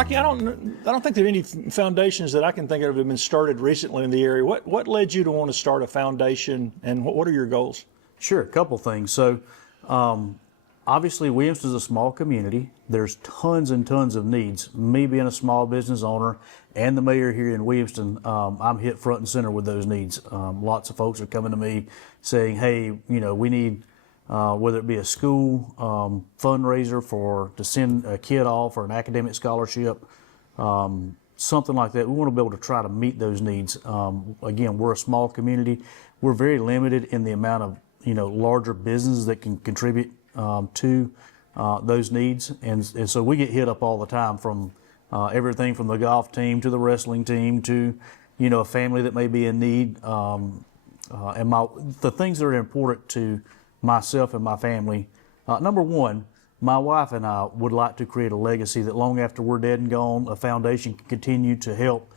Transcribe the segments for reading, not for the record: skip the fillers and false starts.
Rockey, I don't think there are any foundations that I can think of that have been started recently in the area. What led you to want to start a foundation, and what are your goals? Sure, a couple things. So, obviously, Williamston is a small community. There's tons and tons of needs. Me being a small business owner and the mayor here in Williamston, I'm hit front and center with those needs. Lots of folks are coming to me saying, hey, we need, whether it be a school fundraiser to send a kid off or an academic scholarship, something like that. We want to be able to try to meet those needs. Again, we're a small community. We're very limited in the amount of larger businesses that can contribute to those needs, and so we get hit up all the time from everything from the golf team to the wrestling team to a family that may be in need, and the things that are important to myself and my family. Number one, my wife and I would like to create a legacy that long after we're dead and gone, a foundation can continue to help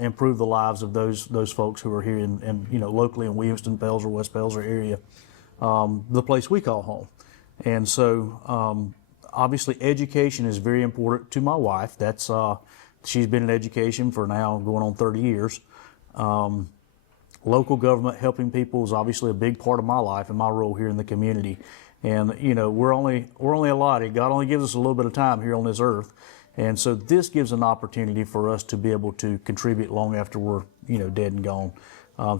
improve the lives of those folks who are here in locally in Williamston, Pelzer, West Pelzer area, the place we call home. And so obviously education is very important to my wife. That's she's been in education for now going on 30 years. Local government, helping people, is obviously a big part of my life and my role here in the community. And we're only allotted. God only gives us a little bit of time here on this earth. And so this gives an opportunity for us to be able to contribute long after we're dead and gone.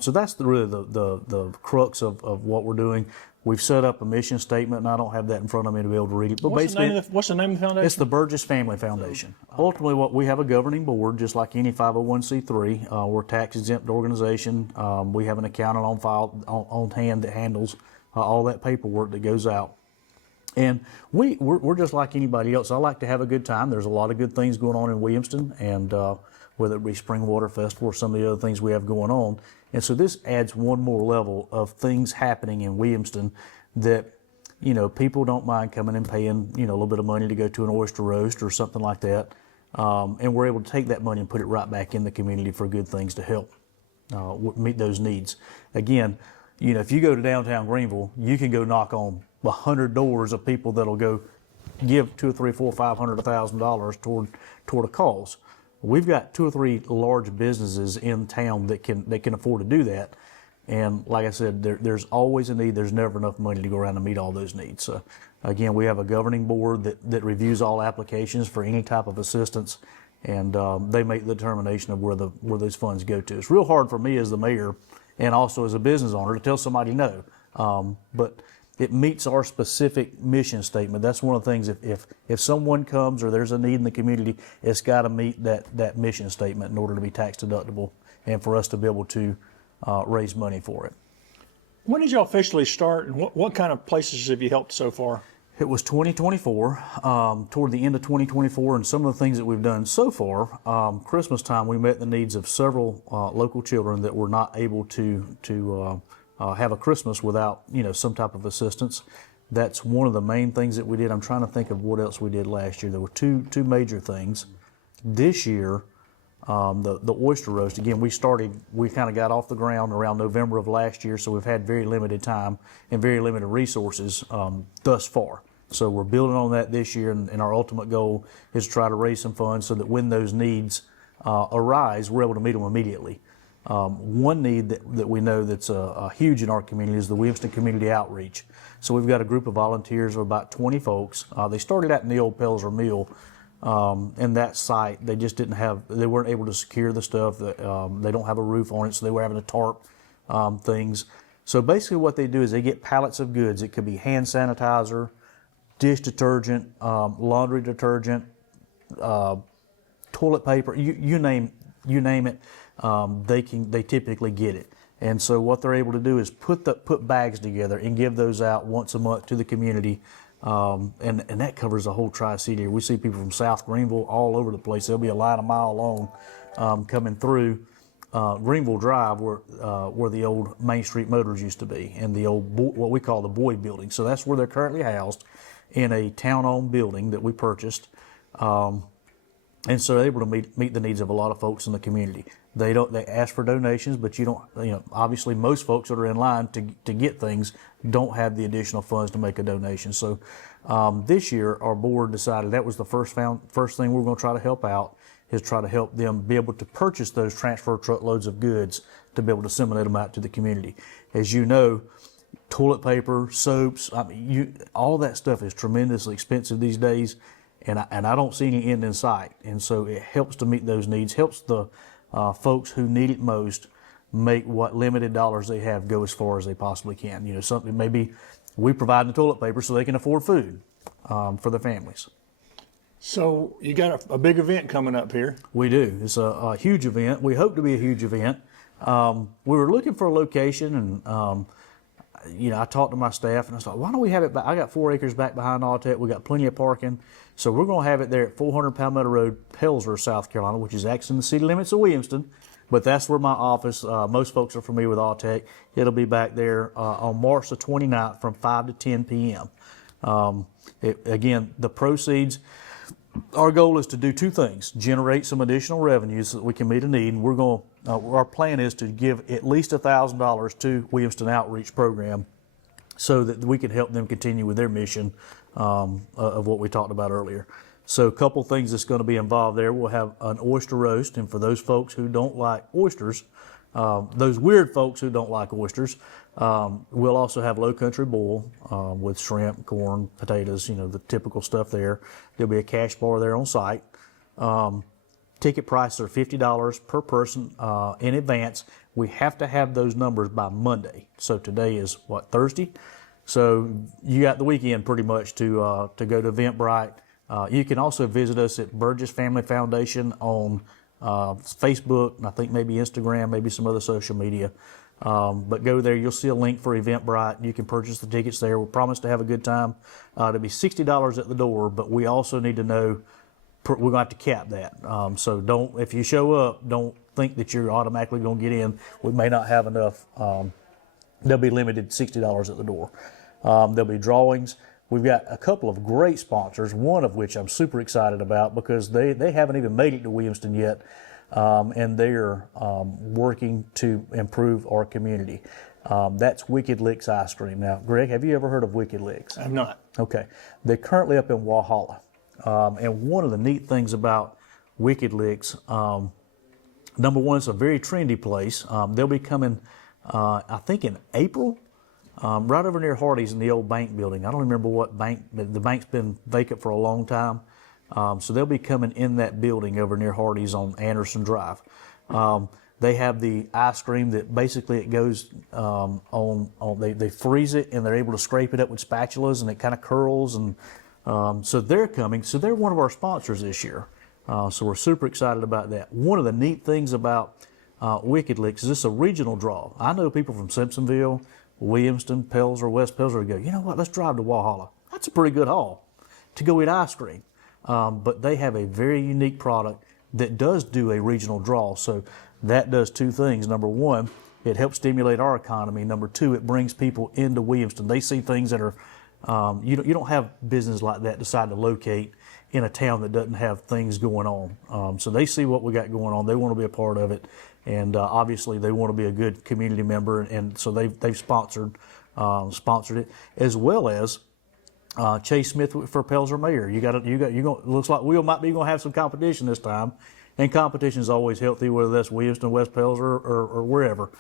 So that's really the crux of what we're doing. We've set up a mission statement, and I don't have that in front of me to be able to read it. But what's the name of the foundation? It's the Burgess Family Foundation. Ultimately, we have a governing board, just like any 501c3. We're a tax-exempt organization. We have an accountant on file, on hand, that handles all that paperwork that goes out. And we're just like anybody else. I like to have a good time. There's a lot of good things going on in Williamston, and whether it be Spring Water Festival or some of the other things we have going on. And so this adds one more level of things happening in Williamston that, people don't mind coming and paying, a little bit of money to go to an oyster roast or something like that. And we're able to take that money and put it right back in the community for good things to help meet those needs. Again, if you go to downtown Greenville, you can go knock on 100 doors of people that'll go give $200, $300, $400, $500, $1,000 toward a cause. We've got 2 or 3 large businesses in town that can afford to do that. And like I said, there's always a need. There's never enough money to go around to meet all those needs. So again, we have a governing board that reviews all applications for any type of assistance, and they make the determination of where those funds go to. It's real hard for me as the mayor and also as a business owner to tell somebody no, but it meets our specific mission statement. That's one of the things, if someone comes or there's a need in the community, it's got to meet that mission statement in order to be tax deductible and for us to be able to raise money for it. When did y'all officially start, and what kind of places have you helped so far? It was 2024, toward the end of 2024, and some of the things that we've done so far, Christmas time, we met the needs of several local children that were not able to have a Christmas without, some type of assistance. That's one of the main things that we did. I'm trying to think of what else we did last year. There were two major things. This year, the oyster roast, again, we kind of got off the ground around November of last year, so we've had very limited time and very limited resources thus far. So we're building on that this year, and our ultimate goal is to try to raise some funds so that when those needs arise, we're able to meet them immediately. One need that we know that's huge in our community is the Williamston Community Outreach. So we've got a group of volunteers of about 20 folks. They started out in the old Pelzer Mill. And that site, they weren't able to secure the stuff. They don't have a roof on it, so they were having to tarp things. So basically what they do is they get pallets of goods. It could be hand sanitizer, dish detergent, laundry detergent, toilet paper, you name it, they typically get it. And so what they're able to do is put bags together and give those out once a month to the community. And that covers the whole Tri-City area. We see people from South Greenville all over the place. There'll be a line a mile long coming through Greenville Drive where the old Main Street Motors used to be, and the old what we call the Boyd Building. So that's where they're currently housed, in a town-owned building that we purchased. And so they're able to meet the needs of a lot of folks in the community. They ask for donations, but obviously most folks that are in line to get things don't have the additional funds to make a donation. So this year our board decided that was the first thing we're going to try to help out, is try to help them be able to purchase those transfer truckloads of goods to be able to disseminate them out to the community. As you know, toilet paper, soaps, all that stuff is tremendously expensive these days, and I don't see any end in sight. And so it helps to meet those needs, helps the folks who need it most make what limited dollars they have go as far as they possibly can. Something maybe we provide the toilet paper so they can afford food for their families. So you got a big event coming up here. We do. It's a huge event. We hope to be a huge event. We were looking for a location, and I talked to my staff, and I was like, why don't we have it back? I got 4 acres back behind Autech. We got plenty of parking. So we're going to have it there at 400 Palmetto Road, Pelzer, South Carolina, which is actually in the city limits of Williamston. But that's where my office, most folks are familiar with Autech. It'll be back there on March the 29th from 5 to 10 p.m. Again, the proceeds, our goal is to do 2 things: generate some additional revenues so that we can meet a need, and our plan is to give at least $1,000 to Williamston Outreach Program so that we can help them continue with their mission of what we talked about earlier. So a couple things that's going to be involved there. We'll have an oyster roast, and for those folks who don't like oysters, those weird folks who don't like oysters, we'll also have low country boil with shrimp, corn, potatoes, the typical stuff there. There'll be a cash bar there on site. Ticket prices are $50 per person in advance. We have to have those numbers by Monday. So today is Thursday? So you got the weekend pretty much to go to Eventbrite. You can also visit us at Burgess Family Foundation on Facebook, and I think maybe Instagram, maybe some other social media. But go there, you'll see a link for Eventbrite. You can purchase the tickets there. We promise to have a good time. It'll be $60 at the door, but we also need to know we're going to have to cap that. So if you show up, don't think that you're automatically going to get in. We may not have enough. They'll be limited to $60 at the door. There'll be drawings. We've got a couple of great sponsors, one of which I'm super excited about because they haven't even made it to Williamston yet, and they're working to improve our community. That's Wicked Licks Ice Cream. Now, Greg, have you ever heard of Wicked Licks? I'm not. Okay. They're currently up in Walhalla. And one of the neat things about Wicked Licks, number one, it's a very trendy place. They'll be coming, I think, in April. Right over near Hardee's in the old bank building. I don't remember what bank, but the bank's been vacant for a long time. So they'll be coming in that building over near Hardee's on Anderson Drive. They have the ice cream that basically it goes they freeze it and they're able to scrape it up with spatulas and it kind of curls. And so they're coming. So they're one of our sponsors this year. So we're super excited about that. One of the neat things about Wicked Licks is this a regional draw. I know people from Simpsonville, Williamston, Pelzer, West Pelzer go, you know what, let's drive to Walhalla. That's a pretty good haul to go eat ice cream. But they have a very unique product that does do a regional draw. So that does 2 things. Number one, it helps stimulate our economy. Number 2, it brings people into Williamston. They see things that are, you don't have business like that decide to locate in a town that doesn't have things going on. So they see what we got going on. They want to be a part of it. And obviously they want to be a good community member. And so they've sponsored it, as well as Chase Smith for Pelzer Mayor. Looks like we might be going to have some competition this time. And competition is always healthy, whether that's Williamston, West Pelzer, or wherever.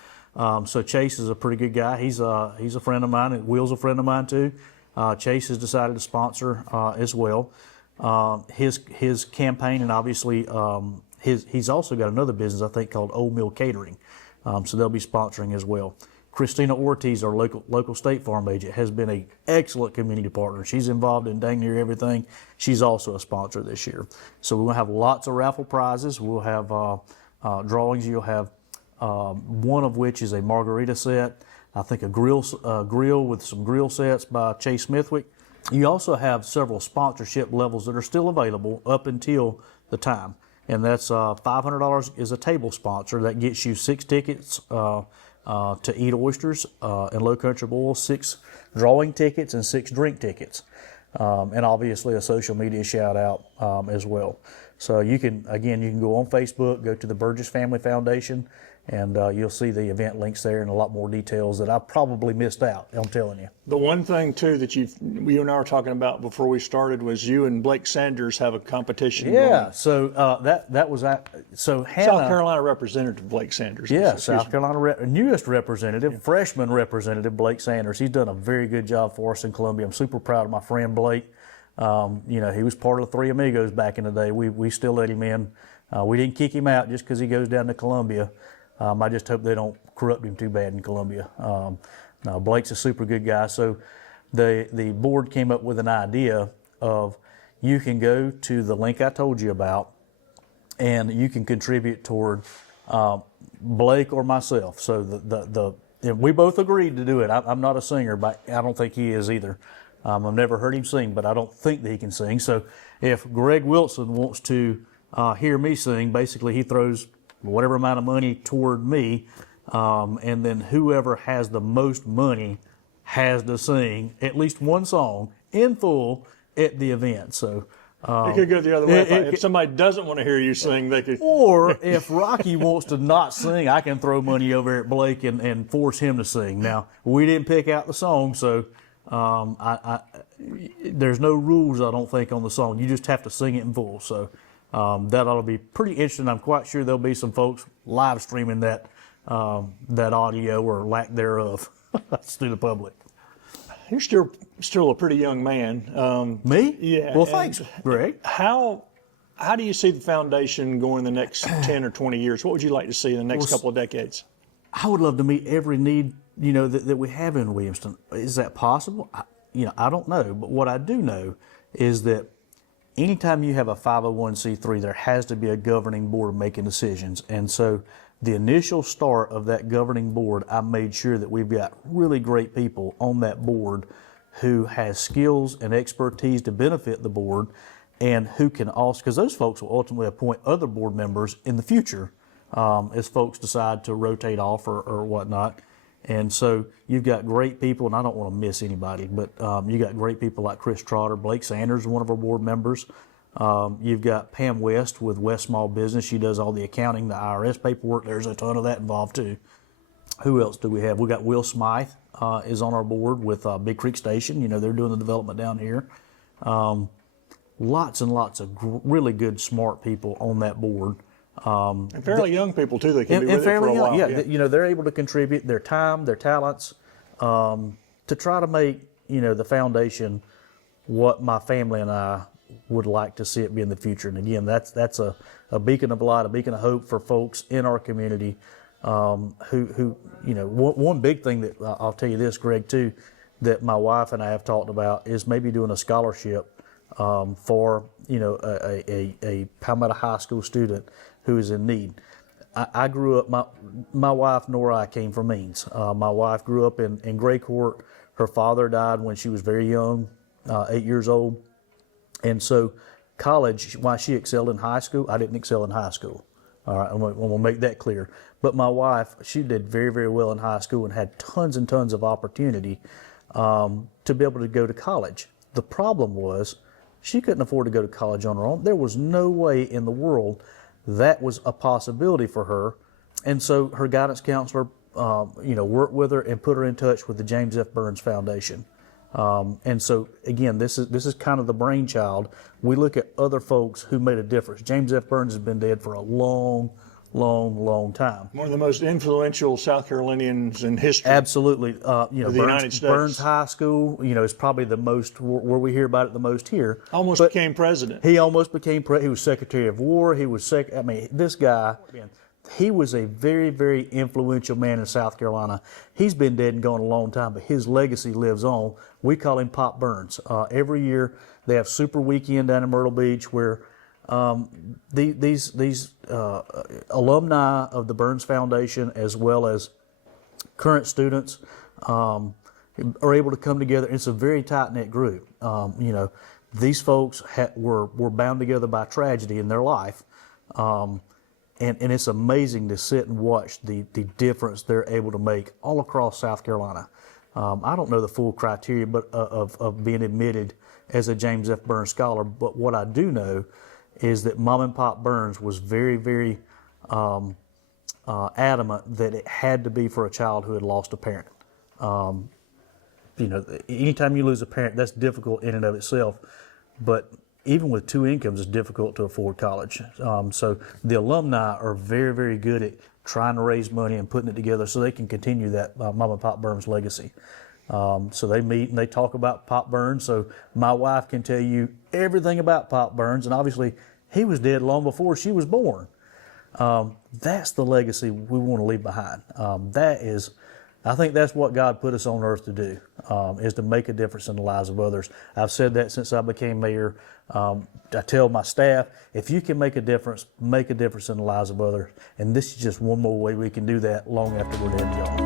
So Chase is a pretty good guy. He's a friend of mine, and Will's a friend of mine too. Chase has decided to sponsor as well. His campaign, and obviously he's also got another business I think called Old Mill Catering. So they'll be sponsoring as well. Christina Ortiz, our local State Farm agent, has been an excellent community partner. She's involved in dang near everything. She's also a sponsor this year. So we're going to have lots of raffle prizes. We'll have drawings. You'll have one of which is a margarita set. I think a grill with some grill sets by Chase Smithwick. You also have several sponsorship levels that are still available up until the time. And that's $500 is a table sponsor. That gets you 6 tickets to eat oysters and low country boil, 6 drawing tickets, and 6 drink tickets. And obviously a social media shout out as well. So you can go on Facebook, go to the Burgess Family Foundation, and you'll see the event links there and a lot more details that I probably missed out. I'm telling you. The one thing too that you and I were talking about before we started was you and Blake Sanders have a competition. Yeah. Going. So that was so Hannah, South Carolina Representative Blake Sanders. Yeah, South Carolina newest representative, freshman representative Blake Sanders. He's done a very good job for us in Columbia. I'm super proud of my friend Blake. He was part of the Three Amigos back in the day. We still let him in. We didn't kick him out just because he goes down to Columbia. I just hope they don't corrupt him too bad in Columbia. No, Blake's a super good guy. So the board came up with an idea of you can go to the link I told you about and you can contribute toward Blake or myself. So we both agreed to do it. I'm not a singer, but I don't think he is either. I've never heard him sing, but I don't think that he can sing. So if Greg Wilson wants to hear me sing, basically he throws whatever amount of money toward me, and then whoever has the most money has to sing at least one song in full at the event. So it could go the other way. If somebody doesn't want to hear you sing, they could. Or if Rocky wants to not sing, I can throw money over at Blake and force him to sing. Now, we didn't pick out the song, so there's no rules, I don't think, on the song. You just have to sing it in full. So that ought to be pretty interesting. I'm quite sure there'll be some folks live streaming that audio or lack thereof to the public. You're still a pretty young man. Me? Yeah. Well, thanks, Greg. How do you see the foundation going the next 10 or 20 years? What would you like to see in the next couple of decades? I would love to meet every need, that we have in Williamston. Is that possible? I don't know. But what I do know is that anytime you have a 501c3, there has to be a governing board making decisions. And so the initial start of that governing board, I made sure that we've got really great people on that board who has skills and expertise to benefit the board and who can also, because those folks will ultimately appoint other board members in the future as folks decide to rotate off or whatnot. And so you've got great people, and I don't want to miss anybody, but you got great people like Chris Trotter, Blake Sanders, one of our board members. You've got Pam West with West Small Business. She does all the accounting, the IRS paperwork. There's a ton of that involved too. Who else do we have? We got Will Smythe is on our board with Big Creek Station. They're doing the development down here. Lots and lots of really good, smart people on that board. And fairly young people too. They can be with it for a while. Yeah, they're able to contribute their time, their talents, to try to make the foundation what my family and I would like to see it be in the future. And again, that's a beacon of light, a beacon of hope for folks in our community. Who one big thing that I'll tell you this, Greg, too, that my wife and I have talked about is maybe doing a scholarship for a Palmetto High School student who is in need. I grew up, my wife Nora, I came from Means. My wife grew up in Gray Court. Her father died when she was very young, 8 years old. And so college, while she excelled in high school, I didn't excel in high school. All right, I'm going to make that clear. But my wife, she did very, very well in high school and had tons and tons of opportunity to be able to go to college. The problem was she couldn't afford to go to college on her own. There was no way in the world that was a possibility for her. And so her guidance counselor, worked with her and put her in touch with the James F. Burns Foundation. And so again, this is kind of the brainchild. We look at other folks who made a difference. James F. Burns has been dead for a long time. One of the most influential South Carolinians in history. Absolutely. The United States. Burns High School, is probably the most, where we hear about it the most here. Almost became president. He almost became he was Secretary of War. He was this guy, he was a very, very influential man in South Carolina. He's been dead and gone a long time, but his legacy lives on. We call him Pop Burns. Every year they have Super Weekend down in Myrtle Beach where these alumni of the Burns Foundation, as well as current students, are able to come together. It's a very tight-knit group. These folks were bound together by tragedy in their life, and it's amazing to sit and watch the difference they're able to make all across South Carolina. I don't know the full criteria of being admitted as a James F. Burns Scholar, but what I do know is that Mom and Pop Burns was very, very adamant that it had to be for a child who had lost a parent. Anytime you lose a parent, that's difficult in and of itself, but even with two incomes, it's difficult to afford college. So the alumni are very, very good at trying to raise money and putting it together so they can continue that Mom and Pop Burns legacy. So they meet and they talk about Pop Burns. So my wife can tell you everything about Pop Burns, and obviously he was dead long before she was born. That's the legacy we want to leave behind. I think that's what God put us on earth to do, is to make a difference in the lives of others. I've said that since I became mayor. I tell my staff, if you can make a difference in the lives of others. And this is just one more way we can do that long after we're dead, y'all.